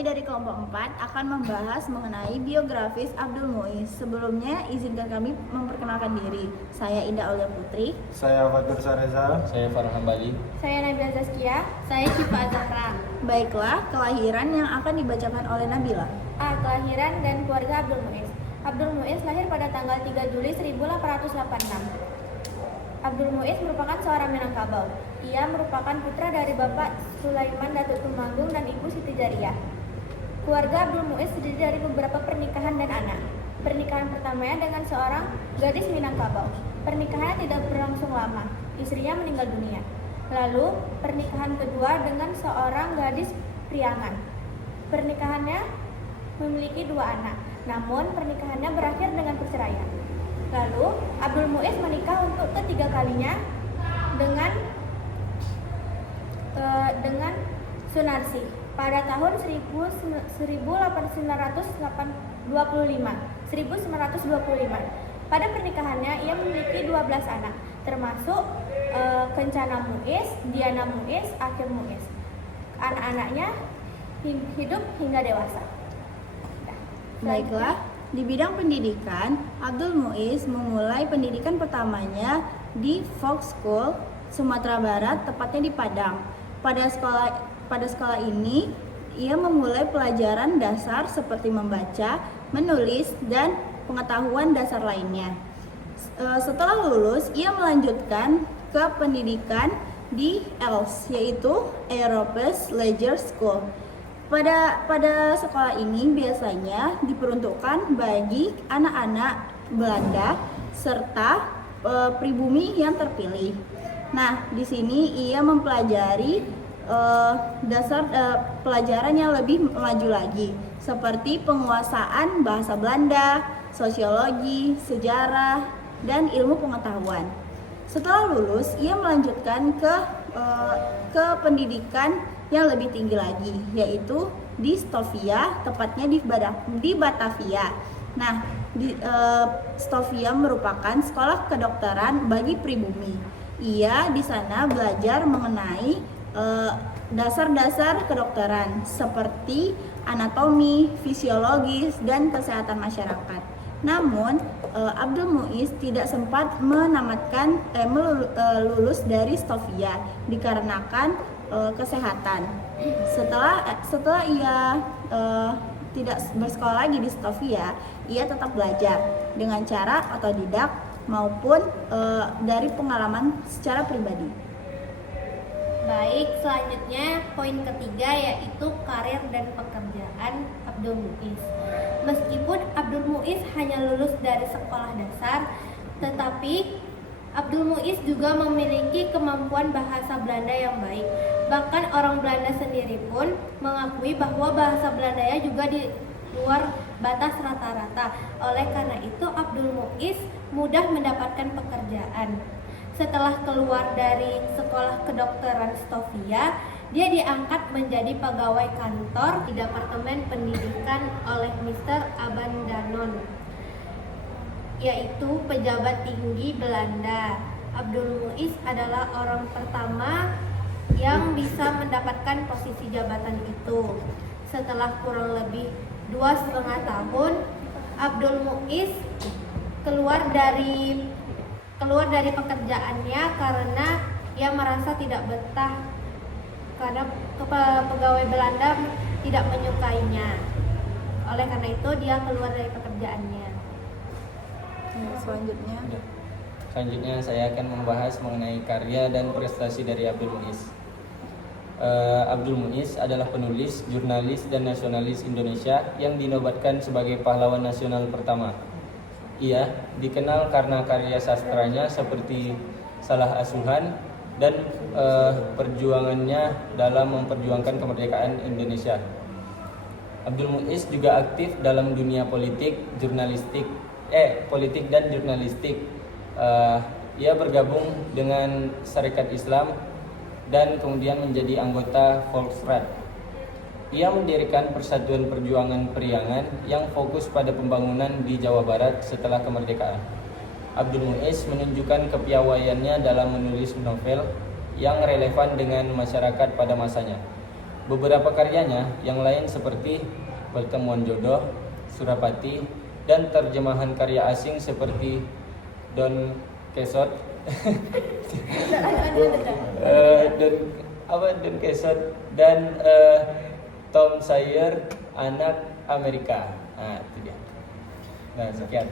Kami dari kelompok 4 akan membahas mengenai biografis Abdul Muiz. Sebelumnya, izinkan kami memperkenalkan diri. Saya Indah Aulia Putri. Saya Fatur Sareza. Saya Farhan Bali. Saya Nabila Zaskia. Saya Cipa Zahra. Baiklah, kelahiran yang akan dibacakan oleh Nabila. Kelahiran dan keluarga Abdul Muiz. Abdul Muiz lahir pada tanggal 3 Juli 1886. Abdul Muiz merupakan seorang Minangkabau. Ia merupakan putra dari Bapak Sulaiman Datuk Tumanggung dan Ibu Siti Jariah. Keluarga Abdul Muiz terdiri dari beberapa pernikahan dan anak. Pernikahan pertamanya dengan seorang gadis Minangkabau. Pernikahannya tidak berlangsung lama. Istrinya meninggal dunia. Lalu, pernikahan kedua dengan seorang gadis Priangan. Pernikahannya memiliki 2 anak. Namun, pernikahannya berakhir dengan perceraian. Lalu, Abdul Muiz menikah untuk ketiga kalinya dengan Sunarsi pada tahun 1925. Pada pernikahannya ia memiliki 12 anak, termasuk Kencana Muiz, Diana Muiz, Akhil Muiz. Anak-anaknya hidup hingga dewasa. Baiklah, di bidang pendidikan, Abdul Muiz memulai pendidikan pertamanya di Fox School, Sumatera Barat, tepatnya di Padang. Pada sekolah ini, ia memulai pelajaran dasar seperti membaca, menulis, dan pengetahuan dasar lainnya. Setelah lulus, ia melanjutkan ke pendidikan di ELS, yaitu Europese Leisure School. Pada sekolah ini biasanya diperuntukkan bagi anak-anak Belanda serta pribumi yang terpilih. Nah, di sini ia mempelajari dasar pelajaran yang lebih maju lagi, seperti penguasaan bahasa Belanda, sosiologi, sejarah, dan ilmu pengetahuan. Setelah lulus, ia melanjutkan ke pendidikan yang lebih tinggi lagi, yaitu di Stovia, tepatnya di Batavia. Nah, Stovia merupakan sekolah kedokteran bagi pribumi. Ia di sana belajar mengenai dasar-dasar kedokteran seperti anatomi, fisiologis, dan kesehatan masyarakat. Namun, Abdul Muiz tidak sempat lulus dari Stovia dikarenakan kesehatan. Setelah ia tidak bersekolah lagi di Stovia, ia tetap belajar dengan cara otodidak maupun dari pengalaman secara pribadi. Baik, selanjutnya poin ketiga yaitu karir dan pekerjaan Abdul Muiz. Meskipun Abdul Muiz hanya lulus dari sekolah dasar, tetapi Abdul Muiz juga memiliki kemampuan bahasa Belanda yang baik. Bahkan orang Belanda sendiri pun mengakui bahwa bahasa Belandanya juga di luar batas rata-rata. Oleh karena itu, Abdul Muiz mudah mendapatkan pekerjaan. Setelah keluar dari sekolah kedokteran Stovia, dia diangkat menjadi pegawai kantor di Departemen Pendidikan oleh Mr. Abandanon, yaitu pejabat tinggi Belanda. Abdul Muiz adalah orang pertama yang bisa mendapatkan posisi jabatan itu. Setelah kurang lebih 2,5 tahun, Abdul Muiz keluar dari pekerjaannya karena ia merasa tidak betah karena pegawai Belanda tidak menyukainya. Oleh karena itu dia keluar dari pekerjaannya. Selanjutnya saya akan membahas mengenai karya dan prestasi dari Abdul Muiz. Abdul Muiz adalah penulis, jurnalis, dan nasionalis Indonesia yang dinobatkan sebagai pahlawan nasional pertama. Ia dikenal karena karya sastranya seperti Salah Asuhan dan perjuangannya dalam memperjuangkan kemerdekaan Indonesia. Abdul Muiz juga aktif dalam dunia politik dan jurnalistik. Ia bergabung dengan Sarekat Islam dan kemudian menjadi anggota Volksrat. Ia mendirikan Persatuan Perjuangan Priangan yang fokus pada pembangunan di Jawa Barat setelah kemerdekaan. Abdul Muiz menunjukkan kepiawaiannya dalam menulis novel yang relevan dengan masyarakat pada masanya. Beberapa karyanya yang lain seperti Pertemuan Jodoh, Surapati, dan terjemahan karya asing seperti Don Quixote, Don Quixote dan Tom Sawyer Anak Amerika. Nah, itu dia. Nah, sekian.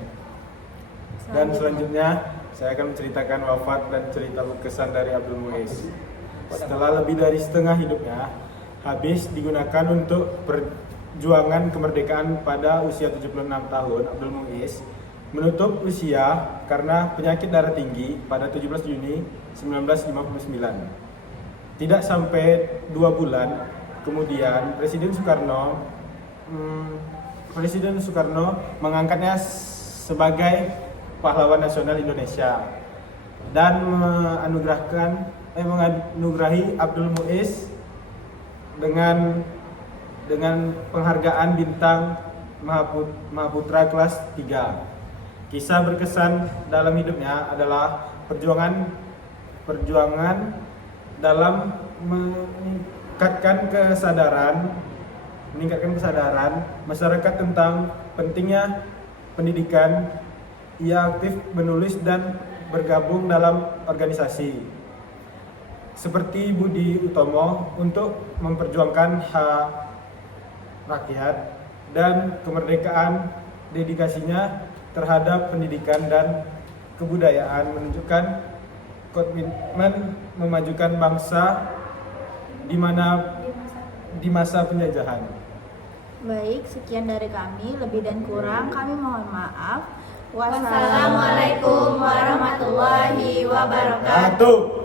Dan selanjutnya saya akan menceritakan wafat dan cerita berkesan dari Abdul Muiz. Setelah lebih dari setengah hidupnya habis digunakan untuk perjuangan kemerdekaan pada usia 76 tahun, Abdul Muiz menutup usia karena penyakit darah tinggi pada 17 Juni 1959. Tidak sampai 2 bulan kemudian Presiden Soekarno mengangkatnya sebagai pahlawan nasional Indonesia dan menganugerahi Abdul Muiz dengan penghargaan bintang Mahaputra kelas 3. Kisah berkesan dalam hidupnya adalah perjuangan dalam meningkatkan kesadaran masyarakat tentang pentingnya pendidikan. Ia aktif menulis dan bergabung dalam organisasi seperti Budi Utomo untuk memperjuangkan hak rakyat dan kemerdekaan. Dedikasinya terhadap pendidikan dan kebudayaan menunjukkan komitmen memajukan bangsa di masa penjajahan. Baik, sekian dari kami. Lebih dan kurang kami mohon maaf. Wassalamualaikum warahmatullahi wabarakatuh. Satu.